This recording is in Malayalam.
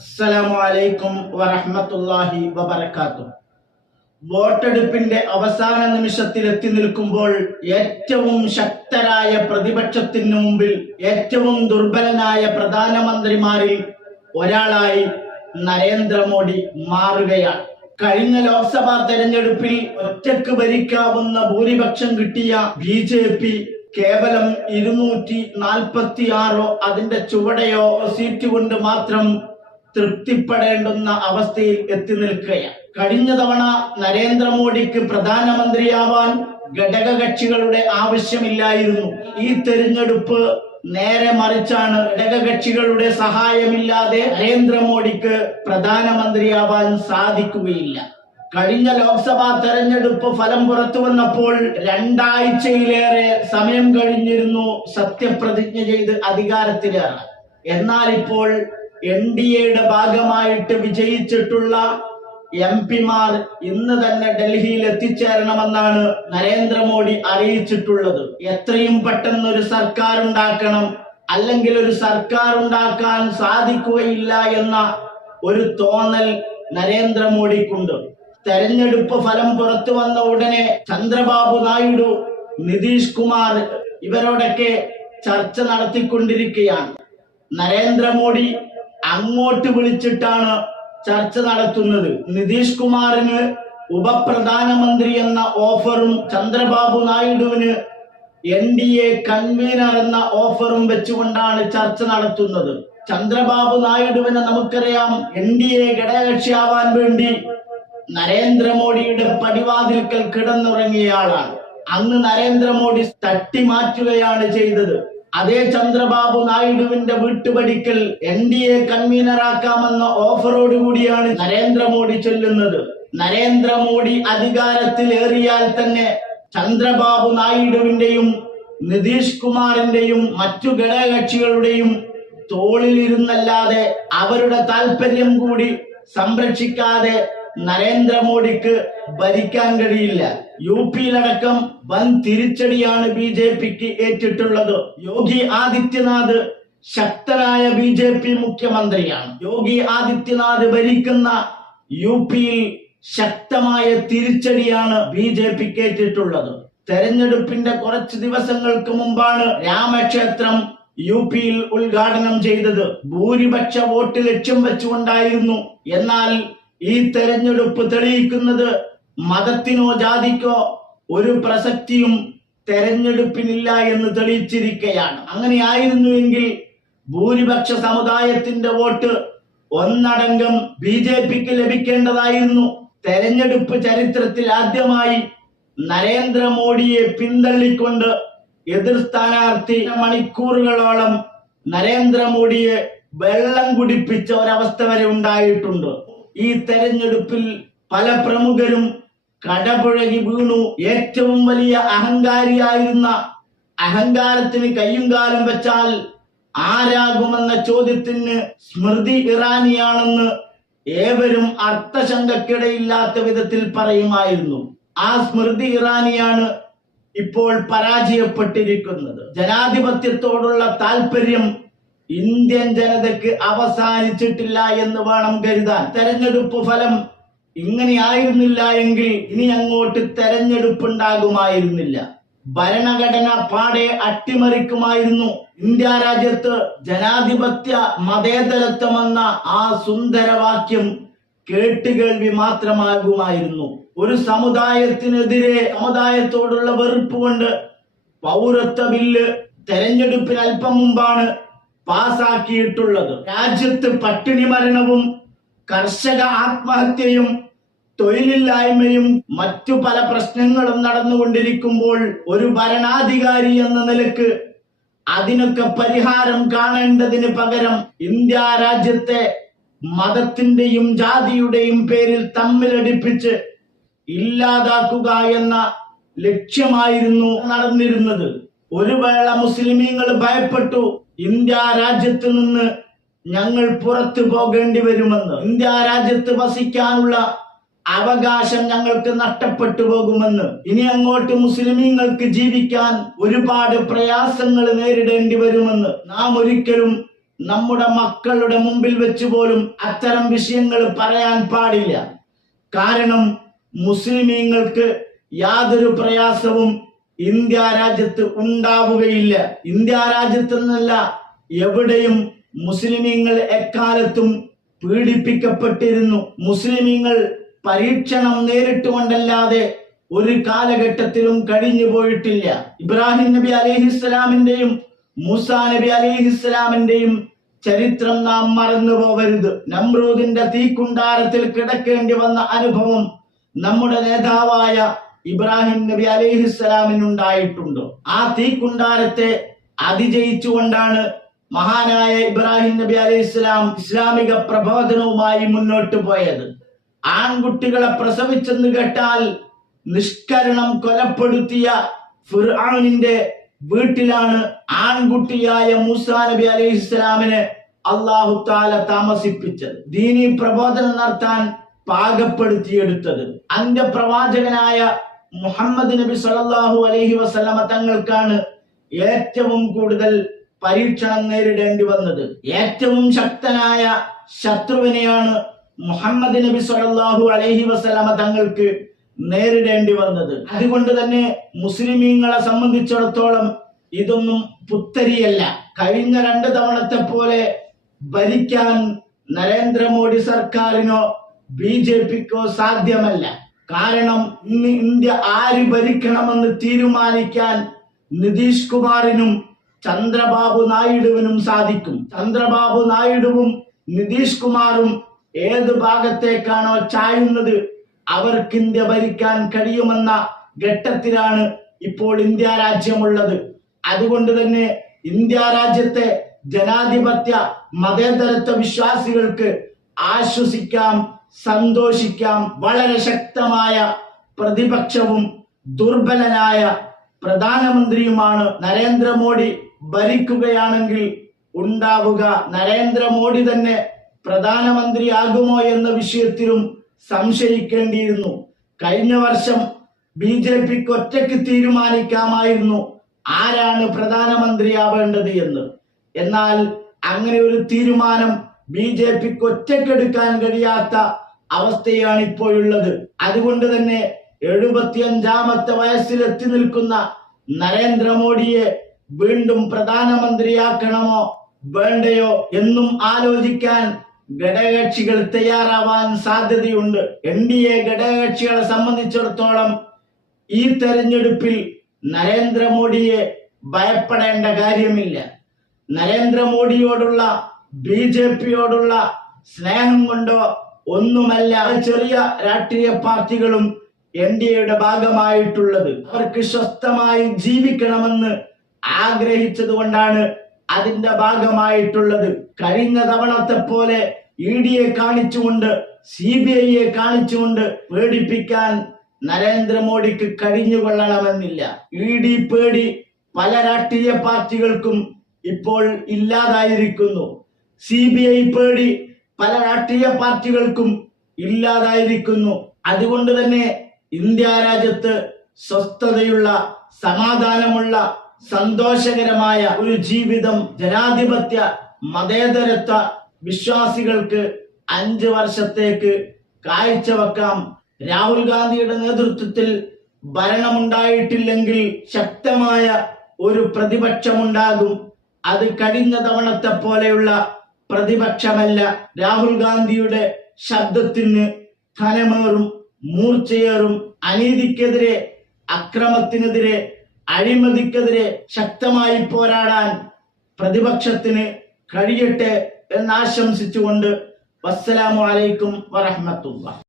അസ്സലാമു അലൈക്കും വറഹ്മത്തുള്ളാഹി വബറകാത്തു. വോട്ടെടുപ്പിന്റെ അവസാന നിമിഷത്തിൽ എത്തി നിൽക്കുമ്പോൾ ഏറ്റവും ശക്തരായ പ്രതിപക്ഷത്തിന് മുമ്പിൽ ഏറ്റവും ദുർബലനായ പ്രധാനമന്ത്രിമാരിൽ ഒരാളായി നരേന്ദ്രമോദി മാറുകയാണ്. കഴിഞ്ഞ ലോക്സഭാ തെരഞ്ഞെടുപ്പിൽ ഒറ്റയ്ക്ക് ഭരിക്കാവുന്ന ഭൂരിപക്ഷം കിട്ടിയ ബി ജെ പി കേവലം ഇരുന്നൂറ്റി നാൽപ്പത്തി ആറോ അതിന്റെ ചുവടയോ സീറ്റ് കൊണ്ട് മാത്രം തൃപ്തിപ്പെടേണ്ടുന്ന അവസ്ഥയിൽ എത്തി നിൽക്കുകയാണ്. കഴിഞ്ഞ തവണ നരേന്ദ്രമോദിക്ക് പ്രധാനമന്ത്രിയാവാൻ ഘടകകക്ഷികളുടെ ആവശ്യമില്ലായിരുന്നു. ഈ തെരഞ്ഞെടുപ്പ് നേരെ മറിച്ചാണ് ഘടകകക്ഷികളുടെ സഹായമില്ലാതെ നരേന്ദ്രമോദിക്ക് പ്രധാനമന്ത്രിയാവാൻ സാധിക്കുകയില്ല. കഴിഞ്ഞ ലോക്സഭാ തെരഞ്ഞെടുപ്പ് ഫലം പുറത്തു വന്നപ്പോൾ രണ്ടാഴ്ചയിലേറെ സമയം കഴിഞ്ഞിരുന്നു സത്യപ്രതിജ്ഞ ചെയ്ത് അധികാരത്തിലേറാൻ. എന്നാൽ ഇപ്പോൾ എൻ ഡി എയുടെ ഭാഗമായിട്ട് വിജയിച്ചിട്ടുള്ള എം പിമാർ ഇന്ന് തന്നെ ഡൽഹിയിൽ എത്തിച്ചേരണമെന്നാണ് നരേന്ദ്രമോദി അറിയിച്ചിട്ടുള്ളത്. എത്രയും പെട്ടെന്ന് ഒരു സർക്കാർ ഉണ്ടാക്കണം. അല്ലെങ്കിൽ ഒരു സർക്കാർ ഉണ്ടാക്കാൻ സാധിക്കുകയില്ല എന്ന ഒരു തോന്നൽ നരേന്ദ്രമോദിക്കുണ്ട്. തെരഞ്ഞെടുപ്പ് ഫലം പുറത്തു വന്ന ഉടനെ ചന്ദ്രബാബു നായിഡു നിതീഷ് കുമാർ ഇവരോടൊക്കെ ചർച്ച നടത്തിക്കൊണ്ടിരിക്കുകയാണ്. നരേന്ദ്രമോദി അങ്ങോട്ട് വിളിച്ചിട്ടാണ് ചർച്ച നടത്തുന്നത്. നിതീഷ് കുമാറിന് ഉപപ്രധാനമന്ത്രി എന്ന ഓഫറും ചന്ദ്രബാബു നായിഡുവിന് എൻ ഡി എ കൺവീനർ എന്ന ഓഫറും വെച്ചുകൊണ്ടാണ് ചർച്ച നടത്തുന്നത്. ചന്ദ്രബാബു നായിഡുവിനെ നമുക്കറിയാം എൻ ഡി എ ഘടകകക്ഷിയാവാൻ വേണ്ടി നരേന്ദ്രമോദിയുടെ പടിവാതിൽക്കൽ കിടന്നുറങ്ങിയ ആളാണ്. അന്ന് നരേന്ദ്രമോദി തട്ടി മാറ്റുകയാണ് ചെയ്തത്. അതേ ചന്ദ്രബാബു നായിഡുവിന്റെ വീട്ടുപടിക്കൽ എൻ ഡി എ കൺവീനറാക്കാമെന്ന ഓഫറോട് കൂടിയാണ് നരേന്ദ്രമോദി ചെല്ലുന്നത്. നരേന്ദ്രമോദി അധികാരത്തിൽ ഏറിയാൽ തന്നെ ചന്ദ്രബാബു നായിഡുവിന്റെയും നിതീഷ് കുമാറിന്റെയും മറ്റു ഘടകകക്ഷികളുടെയും തോളിലിരുന്നല്ലാതെ അവരുടെ താല്പര്യം കൂടി സംരക്ഷിക്കാതെ നരേന്ദ്രമോദിക്ക് ഭരിക്കാൻ കഴിയില്ല. യു പിയിലടക്കം വൻ തിരിച്ചടിയാണ് ബി ജെ പിക്ക് ഏറ്റിട്ടുള്ളത്. യോഗി ആദിത്യനാഥ് ശക്തരായ ബി ജെ പി മുഖ്യമന്ത്രിയാണ്. യോഗി ആദിത്യനാഥ് ഭരിക്കുന്ന യു പിയിൽ ശക്തമായ തിരിച്ചടിയാണ് ബി ജെ പിക്ക് ഏറ്റിട്ടുള്ളത്. തെരഞ്ഞെടുപ്പിന്റെ കുറച്ച് ദിവസങ്ങൾക്ക് മുമ്പാണ് രാമക്ഷേത്രം യു പിയിൽ ഉദ്ഘാടനം ചെയ്തത്. ഭൂരിപക്ഷ വോട്ട് ലക്ഷ്യം വെച്ചുകൊണ്ടായിരുന്നു. എന്നാൽ ഈ തെരഞ്ഞെടുപ്പ് തെളിയിക്കുന്നത് മതത്തിനോ ജാതിക്കോ ഒരു പ്രസക്തിയും തെരഞ്ഞെടുപ്പിനില്ല എന്ന് തെളിയിച്ചിരിക്കുകയാണ് അങ്ങനെയായിരുന്നുവെങ്കിൽ ഭൂരിപക്ഷ സമുദായത്തിന്റെ വോട്ട് ഒന്നടങ്കം ബി ജെ പിക്ക് ലഭിക്കേണ്ടതായിരുന്നു. തെരഞ്ഞെടുപ്പ് ചരിത്രത്തിൽ ആദ്യമായി നരേന്ദ്രമോദിയെ പിന്തള്ളിക്കൊണ്ട് എതിർ സ്ഥാനാർത്ഥി മണിക്കൂറുകളോളം നരേന്ദ്രമോദിയെ വെള്ളം കുടിപ്പിച്ച ഒരവസ്ഥ വരെ ഉണ്ടായിട്ടുണ്ട്. ഈ തെരഞ്ഞെടുപ്പിൽ പല പ്രമുഖരും കടപുഴകി വീണു. ഏറ്റവും വലിയ അഹങ്കാരിയായിരുന്ന അഹങ്കാരത്തിന് കയ്യും കാലം വെച്ചാൽ ആരാകുമെന്ന ചോദ്യത്തിന് സ്മൃതി ഇറാനിയാണെന്ന് ഏവരും അർത്ഥശങ്കക്കിടയില്ലാത്ത വിധത്തിൽ പറയുമായിരുന്നു. ആ സ്മൃതി ഇറാനിയാണ് ഇപ്പോൾ പരാജയപ്പെട്ടിരിക്കുന്നത്. ജനാധിപത്യത്തോടുള്ള താല്പര്യം ഇന്ത്യൻ ജനതയ്ക്ക് അവസാനിച്ചിട്ടില്ല എന്ന് വേണം കരുതാൻ. തെരഞ്ഞെടുപ്പ് ഫലം ഇങ്ങനെയായിരുന്നില്ല എങ്കിൽ ഇനി അങ്ങോട്ട് തെരഞ്ഞെടുപ്പ് ഉണ്ടാകുമായിരുന്നില്ല ഭരണഘടന പാടെ അട്ടിമറിക്കുമായിരുന്നു. ഇന്ത്യ രാജ്യത്ത് ജനാധിപത്യ മതേതരത്വമെന്ന ആ സുന്ദരവാക്യം കേട്ടുകേൾവി മാത്രമാകുമായിരുന്നു. ഒരു സമുദായത്തിനെതിരെ സമുദായത്തോടുള്ള വെറുപ്പ് കൊണ്ട് പൗരത്വ ബില്ല് തെരഞ്ഞെടുപ്പിന് അല്പം മുമ്പാണ് പാസാക്കിയിട്ടുള്ളത്. രാജ്യത്ത് പട്ടിണി മരണവും കർഷക ആത്മഹത്യയും തൊഴിലില്ലായ്മയും മറ്റു പല പ്രശ്നങ്ങളും നടന്നുകൊണ്ടിരിക്കുമ്പോൾ ഒരു ഭരണാധികാരി എന്ന നിലയ്ക്ക് അതിനൊക്കെ പരിഹാരം കാണേണ്ടതിന് പകരം ഇന്ത്യ രാജ്യത്തെ മതത്തിന്റെയും ജാതിയുടെയും പേരിൽ തമ്മിലടിപ്പിച്ച് ഇല്ലാതാക്കുക എന്ന ലക്ഷ്യമായിരുന്നു നടന്നിരുന്നത്. ഒരു വേള മുസ്ലിമീങ്ങൾ ഭയപ്പെട്ടു. ഇന്ത്യ രാജ്യത്ത് നിന്ന് ഞങ്ങൾ പുറത്തു പോകേണ്ടി വരുമെന്ന്. ഇന്ത്യ രാജ്യത്ത് വസിക്കാനുള്ള അവകാശം ഞങ്ങൾക്ക് നഷ്ടപ്പെട്ടു പോകുമെന്ന്. ഇനി അങ്ങോട്ട് മുസ്ലിമീങ്ങൾക്ക് ജീവിക്കാൻ ഒരുപാട് പ്രയാസങ്ങൾ നേരിടേണ്ടി വരുമെന്ന്. നാം ഒരിക്കലും നമ്മുടെ മക്കളുടെ മുമ്പിൽ വെച്ച് പോലും അത്തരം വിഷയങ്ങൾ പറയാൻ പാടില്ല. കാരണം മുസ്ലിമീങ്ങൾക്ക് യാതൊരു പ്രയാസവും ഇന്ത്യ രാജ്യത്ത് ഉണ്ടാവുകയില്ല. ഇന്ത്യ രാജ്യത്ത് നിന്നല്ല എവിടെയും മുസ്ലിമീങ്ങൾ എക്കാലത്തും പീഡിപ്പിക്കപ്പെട്ടിരുന്നു. മുസ്ലിമീങ്ങൾ പരീക്ഷണം നേരിട്ടുകൊണ്ടല്ലാതെ ഒരു കാലഘട്ടത്തിലും കഴിഞ്ഞു പോയിട്ടില്ല ഇബ്രാഹിം നബി അലിഹിസ്സലാമിന്റെയും മൂസ നബി അലിഹിസ്സലാമിന്റെയും ചരിത്രം നാം മറന്നു പോവരുത് നമ്രൂദിന്റെ തീക്കുണ്ടാരത്തിൽ കിടക്കേണ്ടി വന്ന അനുഭവം നമ്മുടെ നേതാവായ ഇബ്രാഹിം നബി അലൈഹിസ്സലാമിനുണ്ടായിട്ടുണ്ടോ ആ തീ തീക്കുണ്ടാരത്തെ അതിജയിച്ചുകൊണ്ടാണ് മഹാനായ ഇബ്രാഹിം നബി അലൈഹിസ്സലാം ഇസ്ലാമിക പ്രബോധനവുമായി മുന്നോട്ട് പോയത്. ആൺകുട്ടികളെ പ്രസവിച്ചെന്ന് കേട്ടാൽ നിഷ്കരണം കൊലപ്പെടുത്തിയ ഫിർഔനിന്റെ വീട്ടിലാണ് ആൺകുട്ടിയായ മൂസ നബി അലൈഹിസ്സലാമിനെ അല്ലാഹു താല താമസിപ്പിച്ചത്. ദീനി പ്രബോധനം നടത്താൻ പാകപ്പെടുത്തിയെടുത്തത്. അന്ത്യപ്രവാചകനായ മുഹമ്മദ് നബി സല്ലല്ലാഹു അലൈഹി വസല്ലമ തങ്ങൾക്കാണ് ഏറ്റവും കൂടുതൽ പരീക്ഷണം നേരിടേണ്ടി വന്നത്. ഏറ്റവും ശക്തനായ ശത്രുവിനെയാണ് മുഹമ്മദ് നബി സല്ലല്ലാഹു അലൈഹി വസല്ലമ തങ്ങൾക്ക് നേരിടേണ്ടി വന്നത്. അതുകൊണ്ട് തന്നെ മുസ്ലിമീങ്ങളെ സംബന്ധിച്ചിടത്തോളം ഇതൊന്നും പുത്തരിയല്ല. കഴിഞ്ഞ രണ്ട് തവണത്തെ പോലെ ഭരിക്കാൻ നരേന്ദ്രമോദി സർക്കാരിനോ ബി ജെ പിക്കോ സാധ്യമല്ല. കാരണം ഇന്ന് ഇന്ത്യ ആര് ഭരിക്കണമെന്ന് തീരുമാനിക്കാൻ നിതീഷ് കുമാറിനും ചന്ദ്രബാബു നായിഡുവിനും സാധിക്കും. ചന്ദ്രബാബു നായിഡുവും നിതീഷ് കുമാറും ഏത് ഭാഗത്തേക്കാണോ ചായുന്നത് അവർക്ക് ഇന്ത്യ ഭരിക്കാൻ കഴിയുമെന്ന ഘട്ടത്തിലാണ് ഇപ്പോൾ ഇന്ത്യ രാജ്യമുള്ളത്. അതുകൊണ്ട് തന്നെ ഇന്ത്യ രാജ്യത്തെ ജനാധിപത്യ മതേതരത്വ വിശ്വാസികൾക്ക് ആശ്വസിക്കാം സന്തോഷിക്കാം. വളരെ ശക്തമായ പ്രതിപക്ഷവും ദുർബലനായ പ്രധാനമന്ത്രിയുമാണ് നരേന്ദ്രമോദി. ഭരിക്കുകയാണെങ്കിൽ ഉണ്ടാവുക. നരേന്ദ്രമോദി തന്നെ പ്രധാനമന്ത്രിയാകുമോ എന്ന വിഷയത്തിലും സംശയിക്കേണ്ടിയിരുന്നു. കഴിഞ്ഞ വർഷം ബി ജെ പിക്ക് ഒറ്റയ്ക്ക് തീരുമാനിക്കാമായിരുന്നു ആരാണ് പ്രധാനമന്ത്രിയാവേണ്ടത് എന്ന്. എന്നാൽ അങ്ങനെ ഒരു തീരുമാനം ബി ജെ പിക്ക് ഒറ്റയ്ക്കെടുക്കാൻ കഴിയാത്ത അവസ്ഥയാണ് ഇപ്പോഴുള്ളത്. അതുകൊണ്ട് തന്നെ എഴുപത്തിയഞ്ചാമത്തെ വയസ്സിൽ എത്തി നിൽക്കുന്ന നരേന്ദ്രമോദിയെ വീണ്ടും പ്രധാനമന്ത്രിയാക്കണമോ വേണ്ടയോ എന്നും ആലോചിക്കാൻ ഘടകകക്ഷികൾ തയ്യാറാവാൻ സാധ്യതയുണ്ട്. എൻ ഡി എ ഘടകകക്ഷികളെ സംബന്ധിച്ചിടത്തോളം ഈ തെരഞ്ഞെടുപ്പിൽ നരേന്ദ്രമോദിയെ ഭയപ്പെടേണ്ട കാര്യമില്ല. നരേന്ദ്രമോദിയോടുള്ള ബി ജെ പിയോടുള്ള സ്നേഹം കൊണ്ടോ ഒന്നുമല്ല ചെറിയ രാഷ്ട്രീയ പാർട്ടികളും എൻ ഡി എയുടെ ഭാഗമായിട്ടുള്ളത്. അവർക്ക് സ്വസ്ഥമായി ജീവിക്കണമെന്ന് ആഗ്രഹിച്ചത് കൊണ്ടാണ് അതിന്റെ ഭാഗമായിട്ടുള്ളത്. കഴിഞ്ഞ തവണത്തെ പോലെ ഇ ഡിയെ കാണിച്ചുകൊണ്ട് സി ബി ഐയെ കാണിച്ചുകൊണ്ട് പേടിപ്പിക്കാൻ നരേന്ദ്രമോദിക്ക് കഴിഞ്ഞുകൊള്ളണമെന്നില്ല. ഇ ഡി പേടി പല രാഷ്ട്രീയ പാർട്ടികൾക്കും ഇപ്പോൾ ഇല്ലാതായിരിക്കുന്നു. സി ബി ഐ പേടി പല രാഷ്ട്രീയ പാർട്ടികൾക്കും ഇല്ലാതായിരിക്കുന്നു. അതുകൊണ്ട് തന്നെ ഇന്ത്യ രാജ്യത്ത് സ്വസ്ഥതയുള്ള സമാധാനമുള്ള സന്തോഷകരമായ ഒരു ജീവിതം ജനാധിപത്യ മതേതരത്വ വിശ്വാസികൾക്ക് അഞ്ച് വർഷത്തേക്ക് കാഴ്ചവെക്കാം രാഹുൽ ഗാന്ധിയുടെ നേതൃത്വത്തിൽ ഭരണമുണ്ടായിട്ടില്ലെങ്കിൽ ശക്തമായ ഒരു പ്രതിപക്ഷമുണ്ടാകും. അത് കഴിഞ്ഞ തവണത്തെ പോലെയുള്ള പ്രതിപക്ഷമല്ല. രാഹുൽ ഗാന്ധിയുടെ ശബ്ദത്തിന് ധനമേറും മൂർച്ചയേറും അനീതിക്കെതിരെ അക്രമത്തിനെതിരെ അഴിമതിക്കെതിരെ ശക്തമായി പോരാടാൻ പ്രതിപക്ഷത്തിന് കഴിയട്ടെ എന്നാശംസിച്ചുകൊണ്ട് വസ്സലാമു അലൈക്കും വറഹ്മത്തുള്ളാഹി.